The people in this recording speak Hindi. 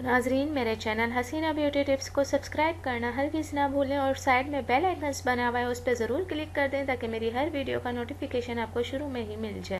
तो नाजरीन, मेरे चैनल हसीना ब्यूटी टिप्स को सब्सक्राइब करना हरगिज़ ना भूलें और साइड में बेल आइकन्स बना हुआ है उस पर ज़रूर क्लिक कर दें ताकि मेरी हर वीडियो का नोटिफिकेशन आपको शुरू में ही मिल जाए।